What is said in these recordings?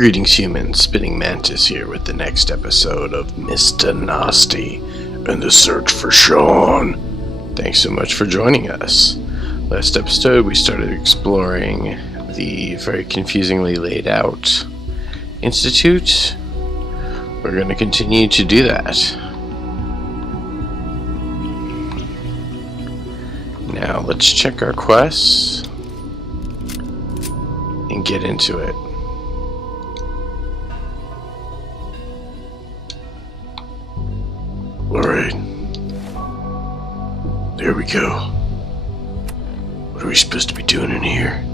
Greetings humans, Spinning Mantis here with the next episode of Mr. Nasty and the Search for Shaun. Thanks so much for joining us. Last episode we started exploring the very confusingly laid out Institute. We're going to continue to do that. Now let's check our quests and get into it. Alright. There we go. What are we supposed to be doing in here?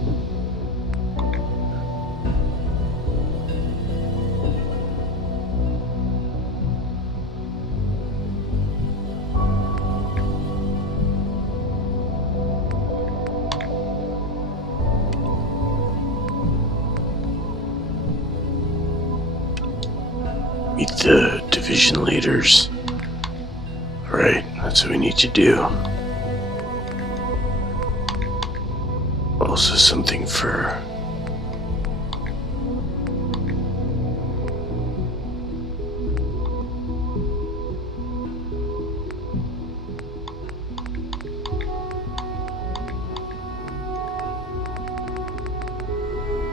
Meet the division leaders. Alright, that's what we need to do. Also something for...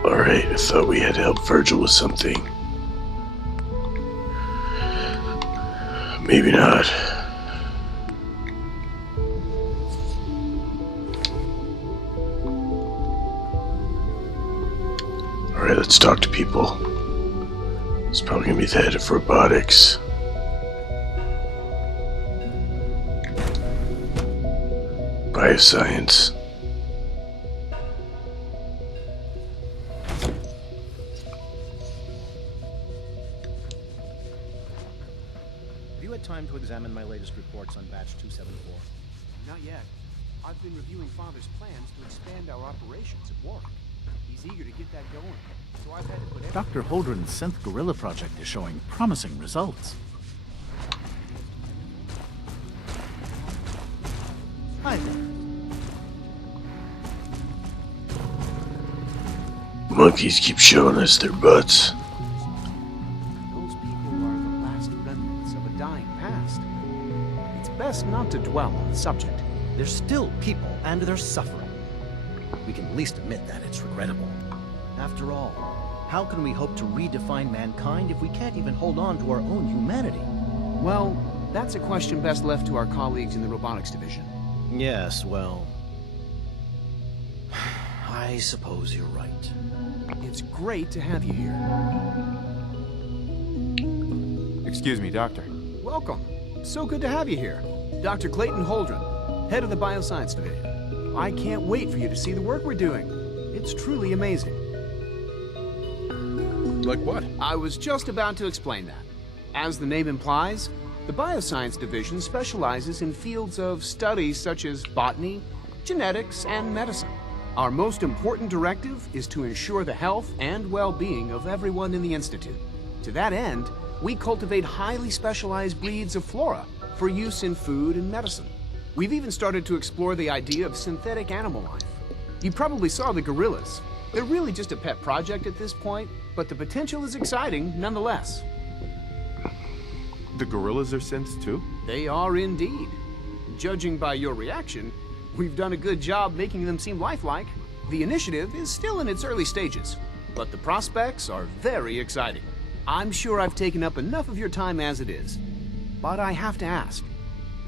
Alright, I thought we had to help Virgil with something. Maybe not. Alright, let's talk to people. It's probably gonna be the head of robotics. Bioscience. Have you had time to examine my latest reports on batch 274? Not yet. I've been reviewing Father's plans to expand our operations at Warwick. He's eager to get that going, so I've had to put Dr. Holdren's synth gorilla project is showing promising results. Hi there. Monkeys keep showing us their butts. Those people are the last remnants of a dying past. It's best not to dwell on the subject. They're still people, and they're suffering. We can at least admit that it's regrettable. After all, how can we hope to redefine mankind if we can't even hold on to our own humanity? Well, that's a question best left to our colleagues in the robotics division. Yes, well... I suppose you're right. It's great to have you here. Excuse me, Doctor. Welcome. So good to have you here. Dr. Clayton Holdren, head of the Bioscience Division. I can't wait for you to see the work we're doing. It's truly amazing. Like what? I was just about to explain that. As the name implies, the Bioscience Division specializes in fields of studies such as botany, genetics, and medicine. Our most important directive is to ensure the health and well-being of everyone in the Institute. To that end, we cultivate highly specialized breeds of flora for use in food and medicine. We've even started to explore the idea of synthetic animal life. You probably saw the gorillas. They're really just a pet project at this point, but the potential is exciting nonetheless. The gorillas are synths too? They are indeed. Judging by your reaction, we've done a good job making them seem lifelike. The initiative is still in its early stages, but the prospects are very exciting. I'm sure I've taken up enough of your time as it is, but I have to ask,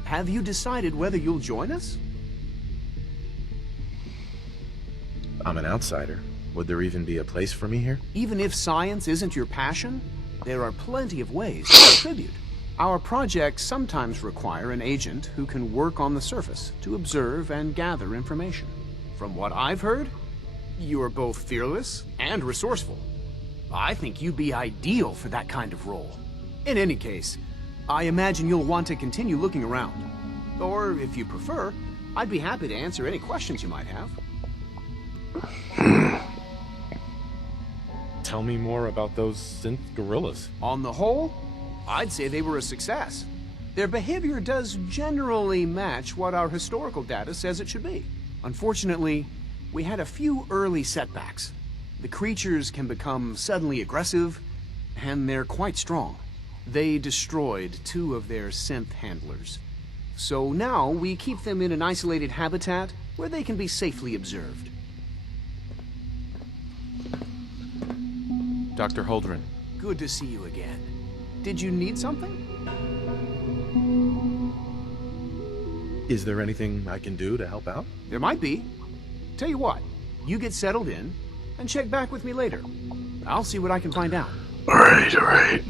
have you decided whether you'll join us? I'm an outsider. Would there even be a place for me here? Even if science isn't your passion, there are plenty of ways to contribute. Our projects sometimes require an agent who can work on the surface to observe and gather information. From what I've heard, you are both fearless and resourceful. I think you'd be ideal for that kind of role. In any case, I imagine you'll want to continue looking around. Or, if you prefer, I'd be happy to answer any questions you might have. Tell me more about those synth gorillas. On the whole, I'd say they were a success. Their behavior does generally match what our historical data says it should be. Unfortunately, we had a few early setbacks. The creatures can become suddenly aggressive, and they're quite strong. They destroyed 2 of their synth handlers. So now we keep them in an isolated habitat where they can be safely observed. Dr. Holdren, Good to see you again. Did you need something? Is there anything I can do to help out? There might be. Tell you what, you get settled in, and check back with me later. I'll see what I can find out. Alright, alright.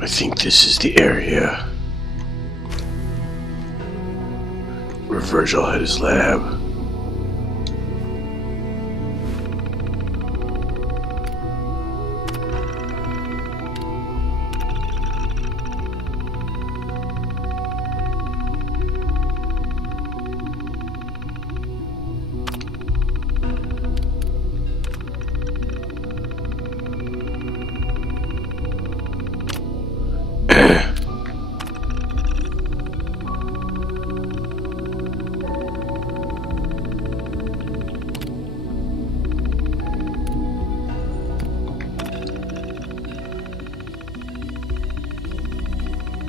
I think this is the area where Virgil had his lab.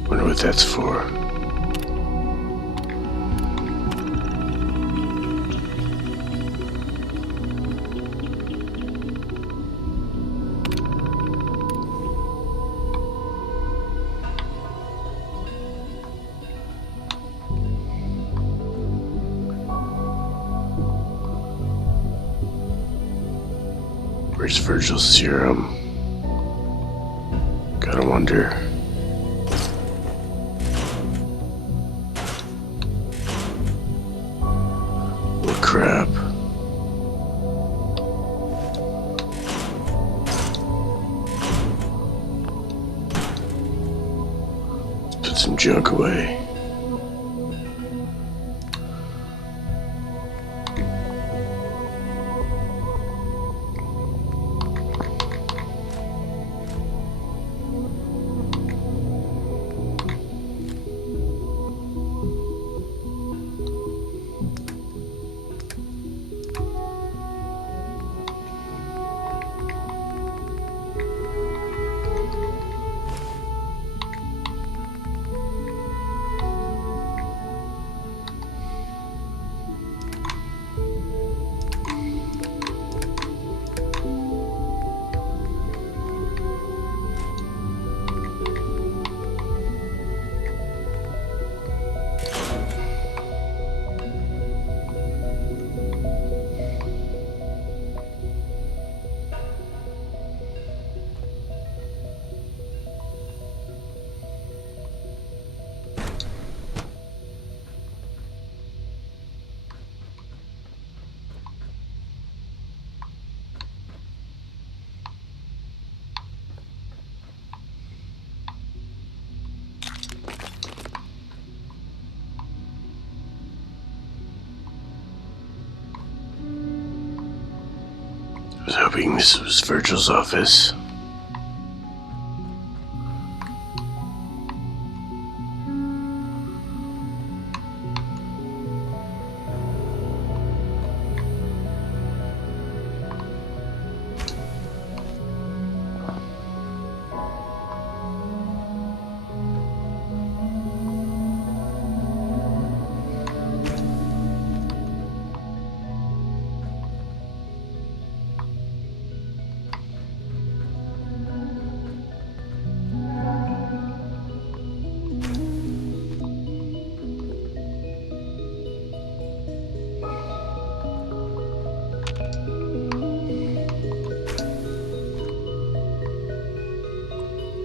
Wonder what that's for. Where's Virgil's serum? Gotta wonder. What crap. Let's put some junk away. I was hoping this was Virgil's office.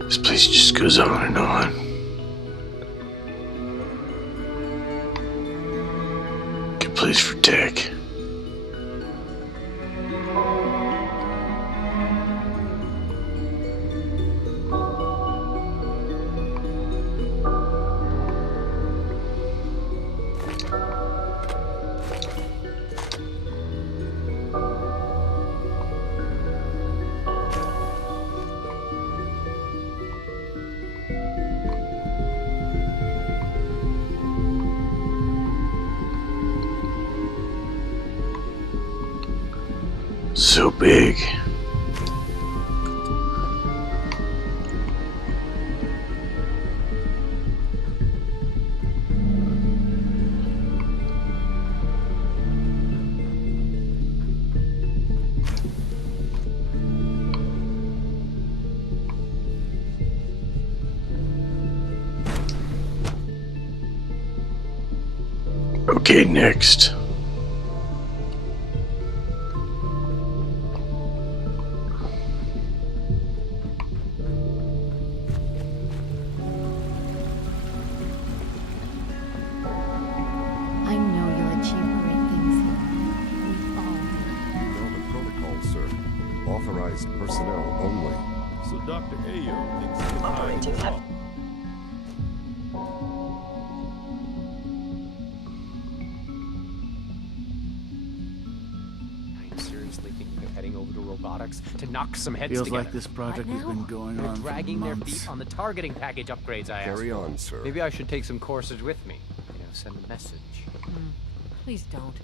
This place just goes on and on. Good place for tech. So big. Okay, next. I know you'll achieve great things here. We all do. Know the protocol, sir. Authorized personnel only. So Dr. Ayo thinks he can hide it all. Are you seriously thinking of heading over to robotics to knock some heads Feels together? like this project has been going They're on for dragging their months. feet on the targeting package upgrades I asked Carry for. on, sir. Maybe I should take some courses with me. Send a message. Please don't.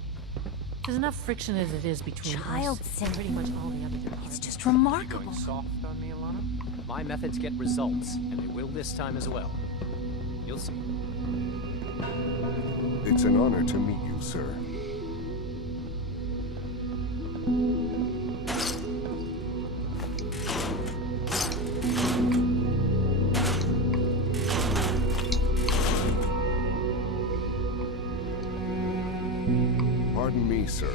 There's enough friction as it is between Child us and pretty much all the other departments. It's just Going remarkable. soft on me, Alana? My methods get results, and they will this time as well. You'll see. It's an honor to meet you, sir. Pardon me, sir.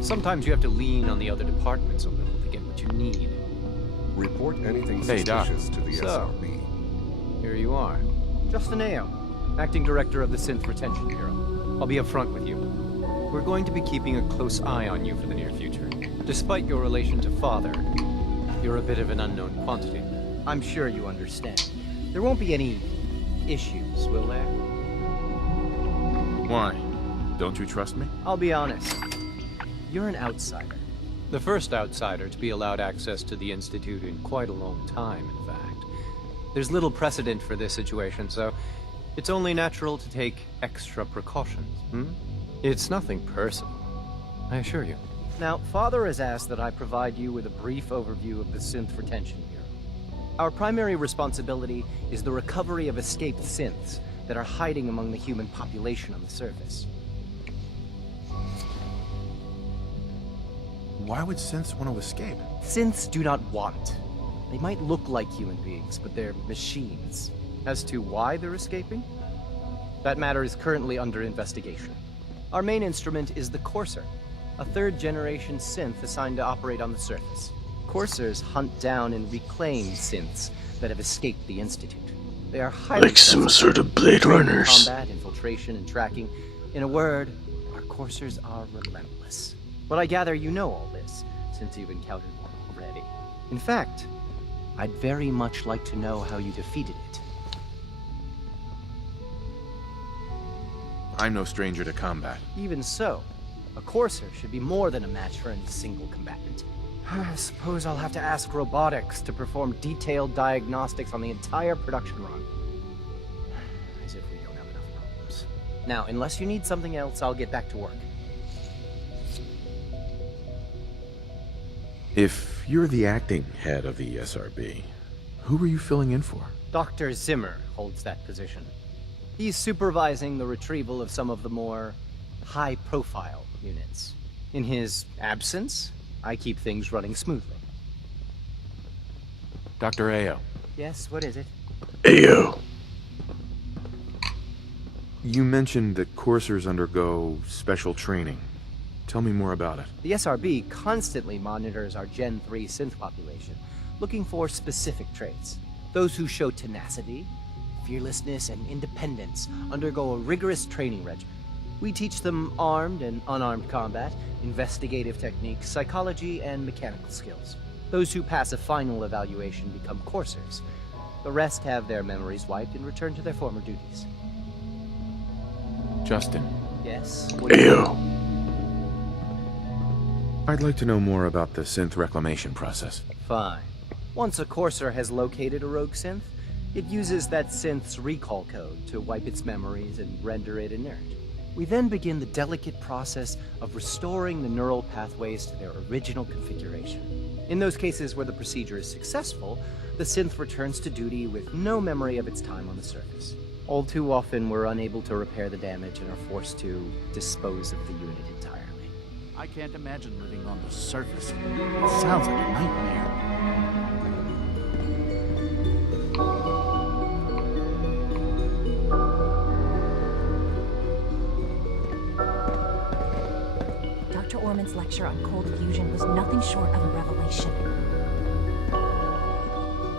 Sometimes you have to lean on the other departments a little to get what you need. Report anything Hey, Doc. suspicious to the So. SRB. Here you are. Justin Ayo, Acting Director of the Synth Retention Bureau. I'll be upfront with you. We're going to be keeping a close eye on you for the near future. Despite your relation to Father, you're a bit of an unknown quantity. I'm sure you understand. There won't be any issues, will there? Why? Don't you trust me? I'll be honest. You're an outsider. The first outsider to be allowed access to the Institute in quite a long time, in fact. There's little precedent for this situation, so it's only natural to take extra precautions, It's nothing personal, I assure you. Now, Father has asked that I provide you with a brief overview of the Synth Retention Bureau. Our primary responsibility is the recovery of escaped synths that are hiding among the human population on the surface. Why would synths want to escape? Synths do not want. They might look like human beings, but they're machines. As to why they're escaping? That matter is currently under investigation. Our main instrument is the Courser, a third-generation synth assigned to operate on the surface. Coursers hunt down and reclaim synths that have escaped the Institute. They are highly Like some sensitive, sort of Blade trained in Runners. combat, infiltration, and tracking. In a word, our Coursers are relentless. But I gather you know all this, since you've encountered one already. In fact, I'd very much like to know how you defeated it. I'm no stranger to combat. Even so, a Courser should be more than a match for any single combatant. I suppose I'll have to ask robotics to perform detailed diagnostics on the entire production run. As if we don't have enough problems. Now, unless you need something else, I'll get back to work. If you're the acting head of the SRB, who were you filling in for? Dr. Zimmer holds that position. He's supervising the retrieval of some of the more high-profile units. In his absence, I keep things running smoothly. Dr. Ayo. Yes, what is it? Ayo. You mentioned that coursers undergo special training. Tell me more about it. The SRB constantly monitors our Gen 3 synth population, looking for specific traits. Those who show tenacity, fearlessness, and independence undergo a rigorous training regimen. We teach them armed and unarmed combat, investigative techniques, psychology, and mechanical skills. Those who pass a final evaluation become coursers. The rest have their memories wiped and return to their former duties. Justin, Yes? Ayo. I'd like to know more about the synth reclamation process. Fine. Once a courser has located a rogue synth, it uses that synth's recall code to wipe its memories and render it inert. We then begin the delicate process of restoring the neural pathways to their original configuration. In those cases where the procedure is successful, the synth returns to duty with no memory of its time on the surface. All too often, we're unable to repair the damage and are forced to dispose of the unit entirely. I can't imagine living on the surface. It sounds like a nightmare. Dr. Orman's lecture on cold fusion was nothing short of a revelation.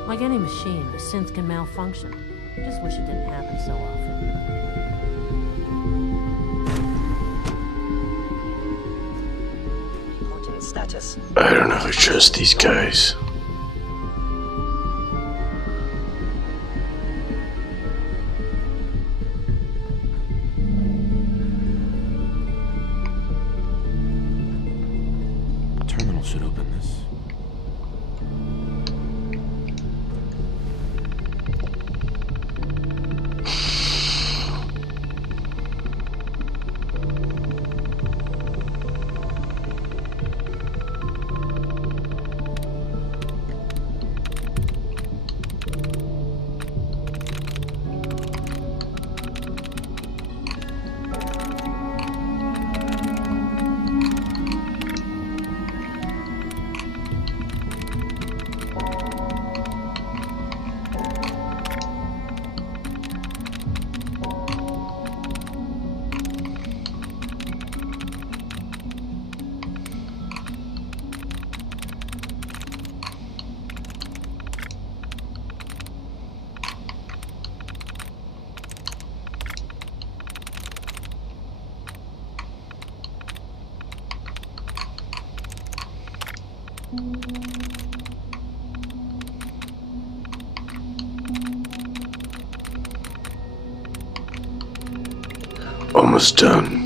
Like any machine, a synth can malfunction. I just wish it didn't happen so often. Reporting status. I don't know if I trust these guys. Terminal should open this. Almost done.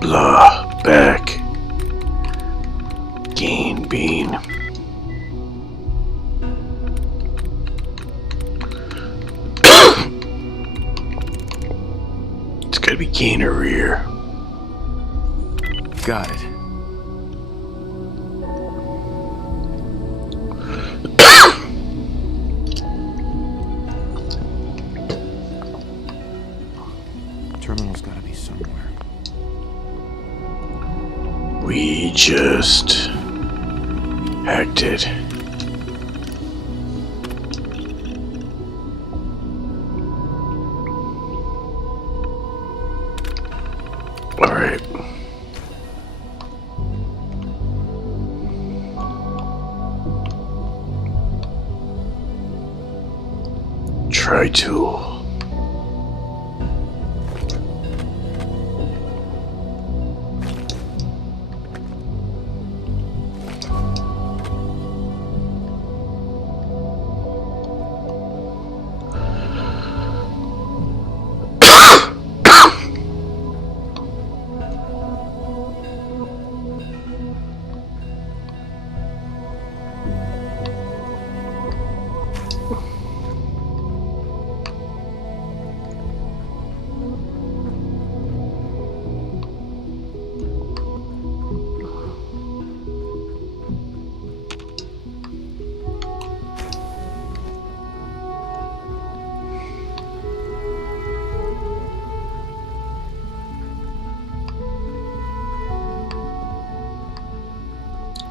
Blah, back. Gain bean. It's gotta be gain or rear. Got it. Terminal's gotta be somewhere. We just hacked it. All right. Try tool.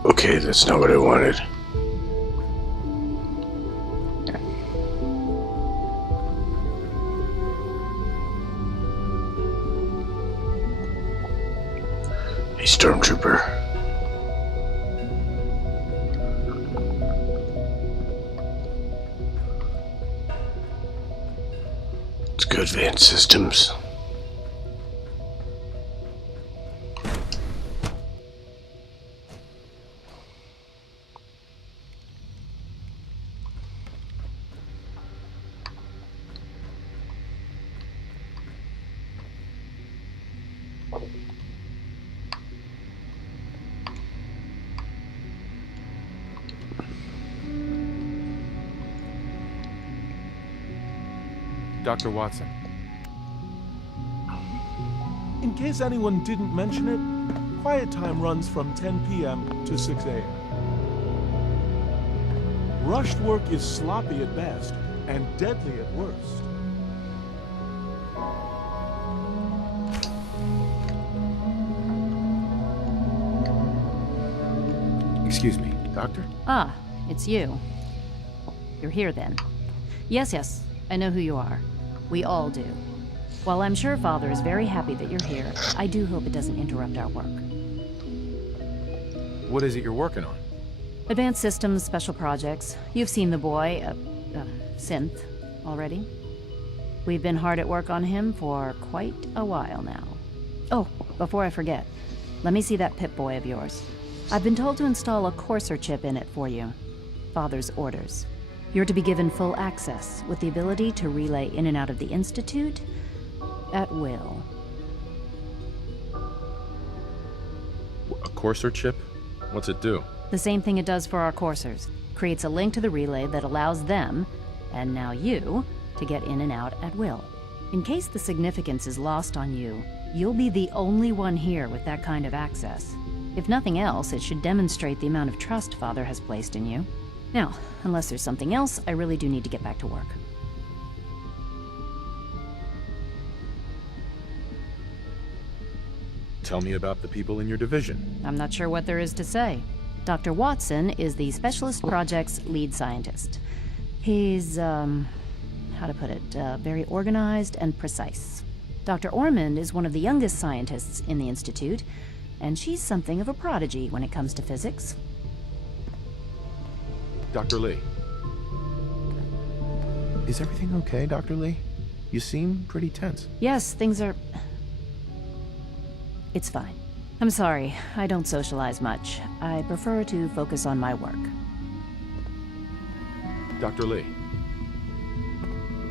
Okay, that's not what I wanted. Stormtrooper. Let's go advanced systems. Dr. Watson. In case anyone didn't mention it, quiet time runs from 10 p.m. to 6 a.m. Rushed work is sloppy at best and deadly at worst. Excuse me, Doctor? Ah, it's you. You're here then. Yes, I know who you are. We all do. While I'm sure Father is very happy that you're here, I do hope it doesn't interrupt our work. What is it you're working on? Advanced systems, special projects. You've seen the boy, Synth, already. We've been hard at work on him for quite a while now. Oh, before I forget, let me see that Pip-Boy of yours. I've been told to install a Courser chip in it for you. Father's orders. You're to be given full access, with the ability to relay in and out of the Institute at will. A Courser chip? What's it do? The same thing it does for our coursers. Creates a link to the relay that allows them, and now you, to get in and out at will. In case the significance is lost on you, you'll be the only one here with that kind of access. If nothing else, it should demonstrate the amount of trust Father has placed in you. Now, unless there's something else, I really do need to get back to work. Tell me about the people in your division. I'm not sure what there is to say. Dr. Watson is the Specialist Project's lead scientist. He's, how to put it, very organized and precise. Dr. Ormond is one of the youngest scientists in the Institute, and she's something of a prodigy when it comes to physics. Dr. Lee. Is everything okay, Dr. Lee? You seem pretty tense. Yes, things are... It's fine. I'm sorry, I don't socialize much. I prefer to focus on my work. Dr. Lee.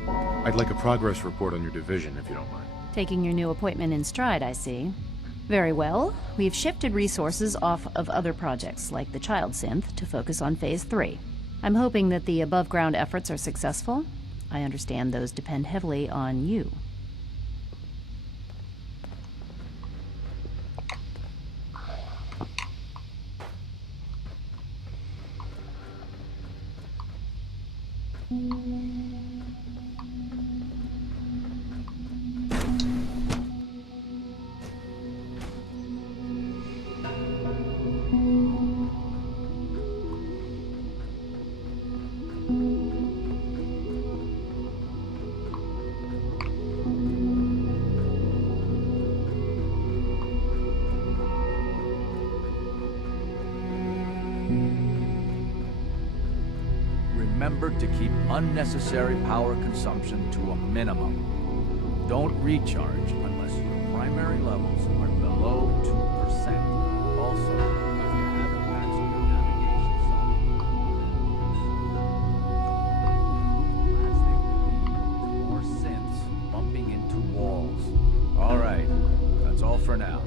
I'd like a progress report on your division, if you don't mind. Taking your new appointment in stride, I see. Very well. We've shifted resources off of other projects, like the Child Synth, to focus on Phase 3. I'm hoping that the above-ground efforts are successful. I understand those depend heavily on you. Remember to keep unnecessary power consumption to a minimum. Don't recharge unless your primary levels are below 2%. Also, if you haven't patched your navigation software, last thing we need is more synths bumping into walls. All right, that's all for now.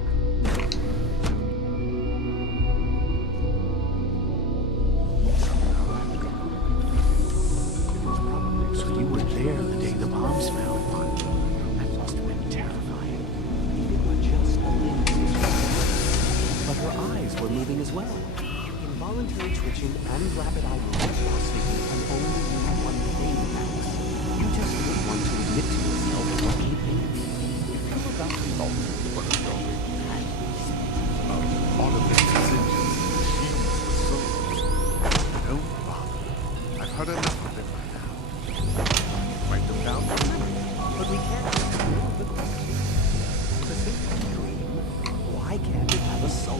There the day the bombs fell. That must have been terrifying. They were just but her eyes were moving as well. Involuntary twitching and rapid eye movement while sleeping can only mean one thing, Max. You just didn't want to admit to yourself what you think. If you were about to fall into what a story had all of this decisions Don't bother. I've heard enough of it by now. Write them down. But we can't just remove the question. The simple dream. Why can't we have a soul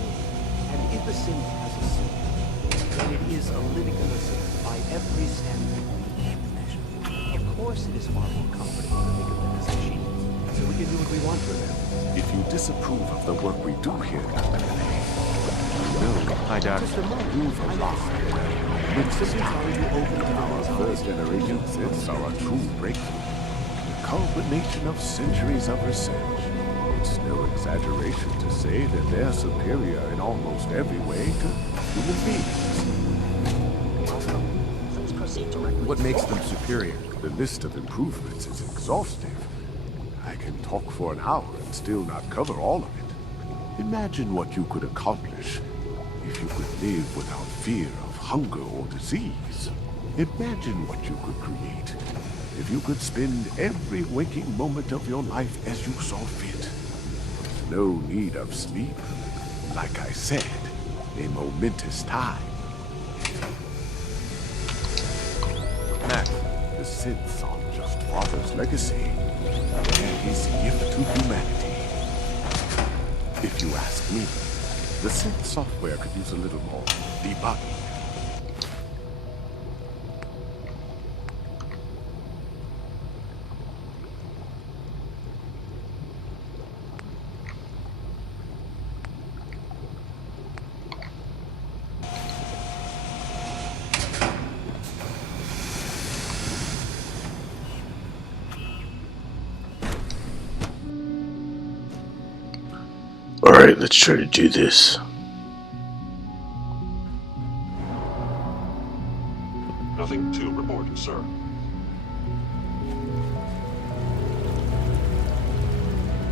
is a living lizard by every standard we can measure. Of course it is far more comfortable to think of them as machines, so we can do what we want to them. If you disapprove of the work we do here, Dr. May, no, Hi, Doc. you've arrived. Our first-generation synths are a true breakthrough, the culmination of centuries of research. It's no exaggeration to say that they're superior in almost every way to human beings. What makes them superior? The list of improvements is exhaustive. I can talk for an hour and still not cover all of it. Imagine what you could accomplish if you could live without fear of hunger or disease. Imagine what you could create if you could spend every waking moment of your life as you saw fit. No need of sleep. Like I said, a momentous time. Max. The synths aren't just Father's legacy. They're his gift to humanity. If you ask me, the synth software could use a little more debugging. Alright, let's try to do this. Nothing to report, sir.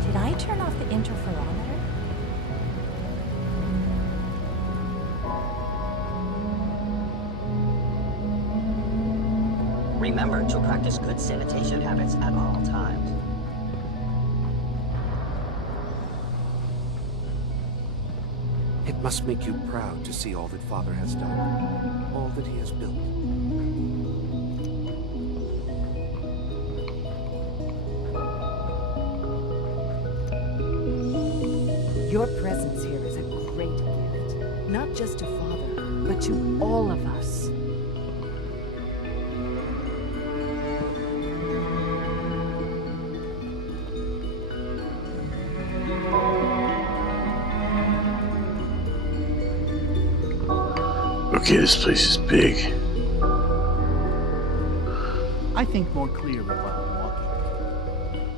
Did I turn off the interferometer? Remember to practice good sanitation habits at all times. It must make you proud to see all that Father has done, all that he has built. Your presence here is a great gift, not just to Father, but to all of us. Okay, this place is big. I think more clear if I'm walking.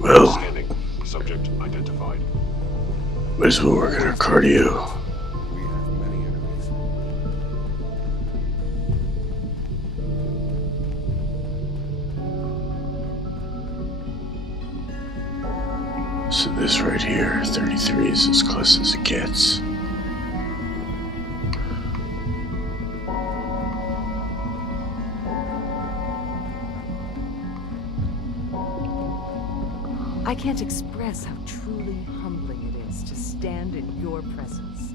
Well, Scanning. Subject identified. might as well work on our cardio. We have many enemies. So this right here, 33 is as close as it gets. I can't express how truly humbling it is to stand in your presence.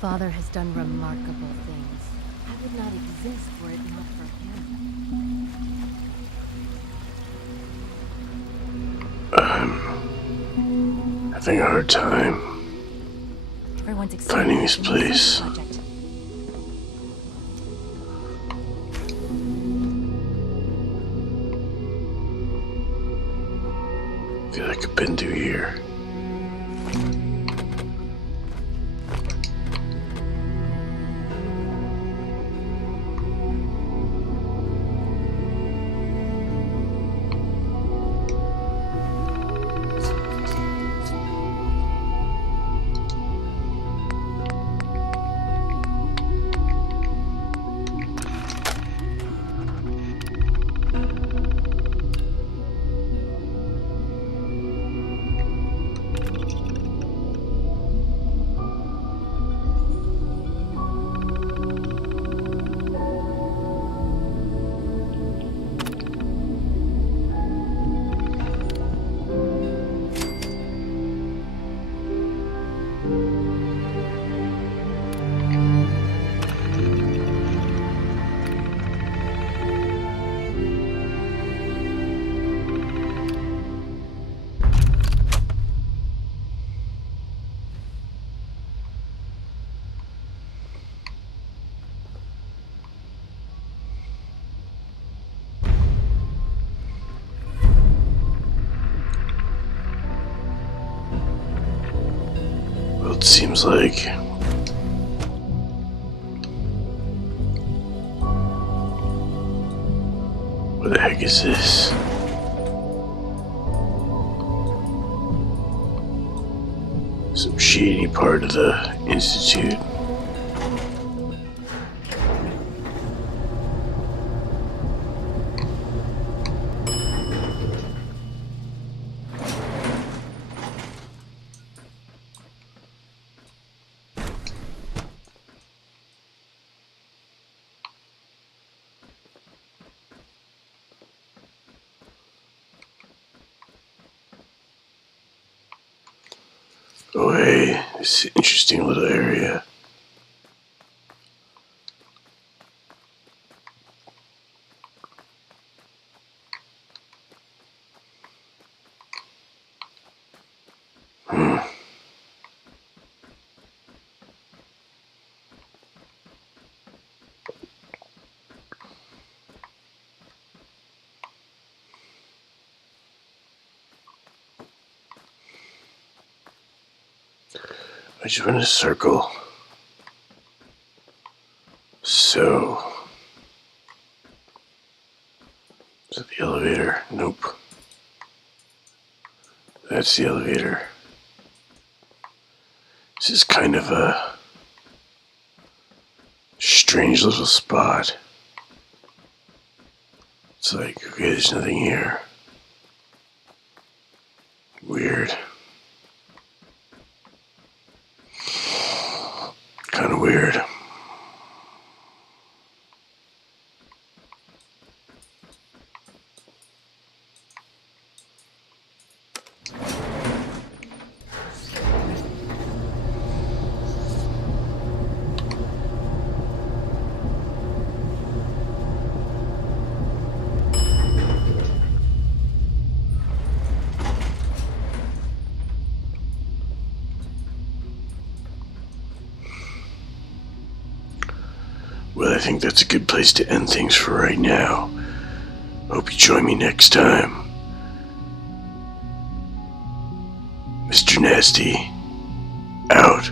Father has done remarkable things. I would not exist were it not for him. Having a hard time Everyone's finding this place. project. Feel like I've been through here. seems like. What the heck is this? Some shady part of the Institute. Oh hey, this is an interesting little area. I just went in a circle. So, is that the elevator? Nope. That's the elevator. This is kind of a strange little spot. It's like, okay, there's nothing here. Weird. Kind of weird. Well, I think that's a good place to end things for right now. Hope you join me next time. Mr. Nasty, out.